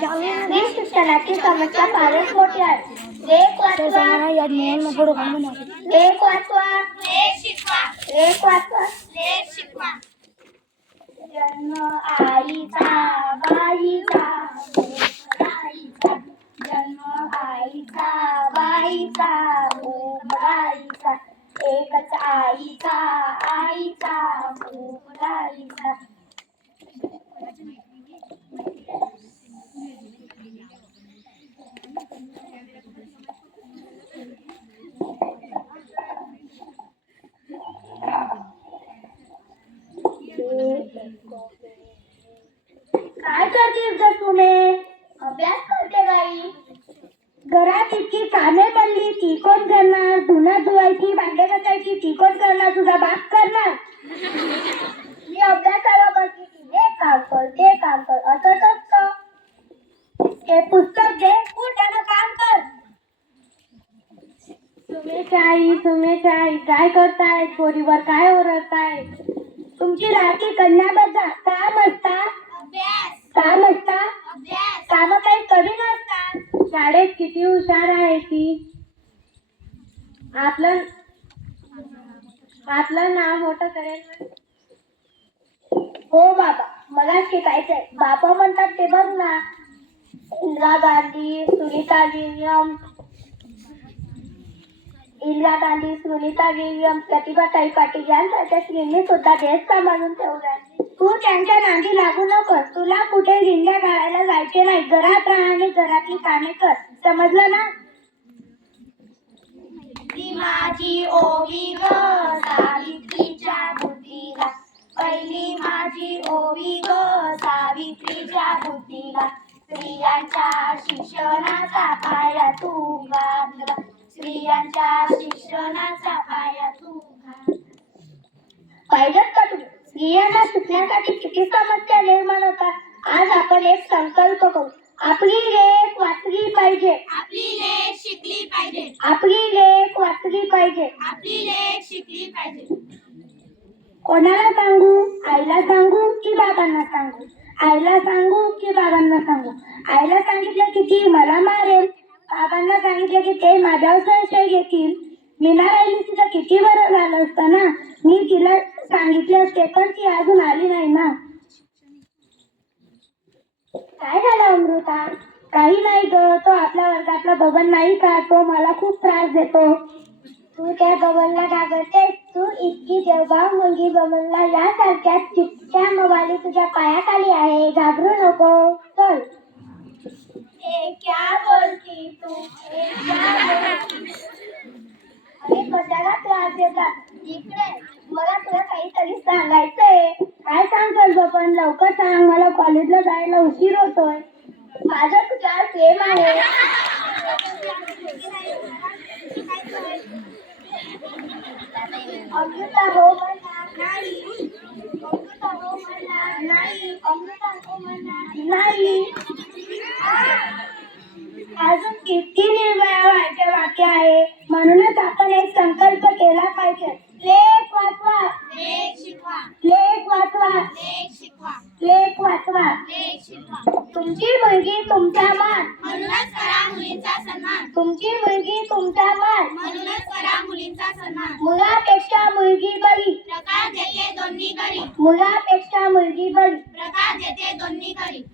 ही शिक्षणाची समस्या फारच मोठी आहे. लेख वाचवा, लेख वाचवा, लेख वाचवा. जन्म आईचा बाईचा भोगराईचा, जन्म आईचा बाईचा भोगराईचा, एकच आईचा आईचा भोगराईचा. काय करतेस ग तुम्ही? अभ्यास करते बाई. घरात इतकी कामे पडली ती कोण करणार? धुणं धुवायची, भांडे घासायची ती कोण करणार? तुझा बाप करणार. मी अभ्यासाला बसली की हे काम कर ते काम कर असंच असतं. हे पुस्तक दे, त्यानं काम कर. तुम्ही काय करताय? पोरीवर काय ओरडताय? तुमची राहती कन्या बघा. काम असता, काम असता, काम काही कमी नसतात. शाळेत किती हुशार आहे ती. आपलं नाव मोठं करेल. हो बाबा, मला शिकायचंय. बाबा म्हणतात ते बघ ना. इंदिरा गांधी, सुनीता विल्यम, प्रतिभाताई पाटील यांसारख्या स्त्रियांनी सुद्धा देश सांभाळून ठेवलाय. तू त्यांच्या नादी लागू नकोस. तुला कुठे रिंग्या गाळायला जायचे नाही. घरात राहा आणि घरातली कामे कर. समजलं ना? ती माझी ओवी ग सावित्रीच्या बुद्धीला, पहिली माझी ओवी ग सावित्रीच्या बुद्धीला. स्त्रियांच्या शिक्षणाचा पाया तू घातला, स्त्रियांच्या शिक्षणाचा पाया तू घातला. पाहिजेत का तुम्ही? स्त्रियांना शिकण्यासाठी किती समस्या निर्माण होतात. आज आपण एक संकल्प करू. आपली लेक वाचली पाहिजे, आपली लेक शिकली पाहिजे, आपली लेक वाचली पाहिजे, आपली लेक शिकली पाहिजे. कोणाला सांगू? आईला सांगू की बाबांना सांगू? आईला सांगू की बाबांना सांगू? आईला सांगितलं की ती मला मारेल, बाबांना सांगितलं की ते माझ्यावर संशय घेतील. मीना राहिली तिला किती बरं झालं असतं ना. मी तिला सांगितले असते पण ती अजून आली नाही ना. काय झालं अमृता? काही नाही ग. तो आपल्या वर्गातला बबन नाही का, तो मला खूप त्रास देतो. तू त्या बबनला घाबरतेस? तू इतकी देवभाव मुलगी बबनला यासारख्या चिपट्या मवाली तुझ्या पायाखाली आहे. घाबरू नको. चल. क्या बोलती तू? अरे कशाला त्रास देतात? इकडे मला तुला काहीतरी सांगायचंय. काय सांगतोस बबन? लवकर सांग. मला कॉलेजला जायला उशीर होतोय. माझं तुझ्यावर प्रेम आहे. अमृता हो म्हणणार नाही, अमृता हो म्हणणार नाही, अमृता हो म्हणणार नाही. अजून किती निर्भया व्हायचे बाकी आहे. म्हणूनच आपण एक संकल्प केला पाहिजे. लेख वाचवा, लेक शिकवा, लेख वाचवा, लेक शिकवा, लेख वाचवा. लेक शिकवा. तुमची मुलगी तुमचा मान, म्हणूनच करा मुलींचा सन्मान, तुमची मुलगी तुमचा मान. म्हणूनच करा मुलींचा सन्मान. मुलापेक्षा मुलगी बरी, प्रकाश देते दोन्ही घरी, मुलापेक्षा मुलगी बरी. प्रकाश देते दोन्ही घरी.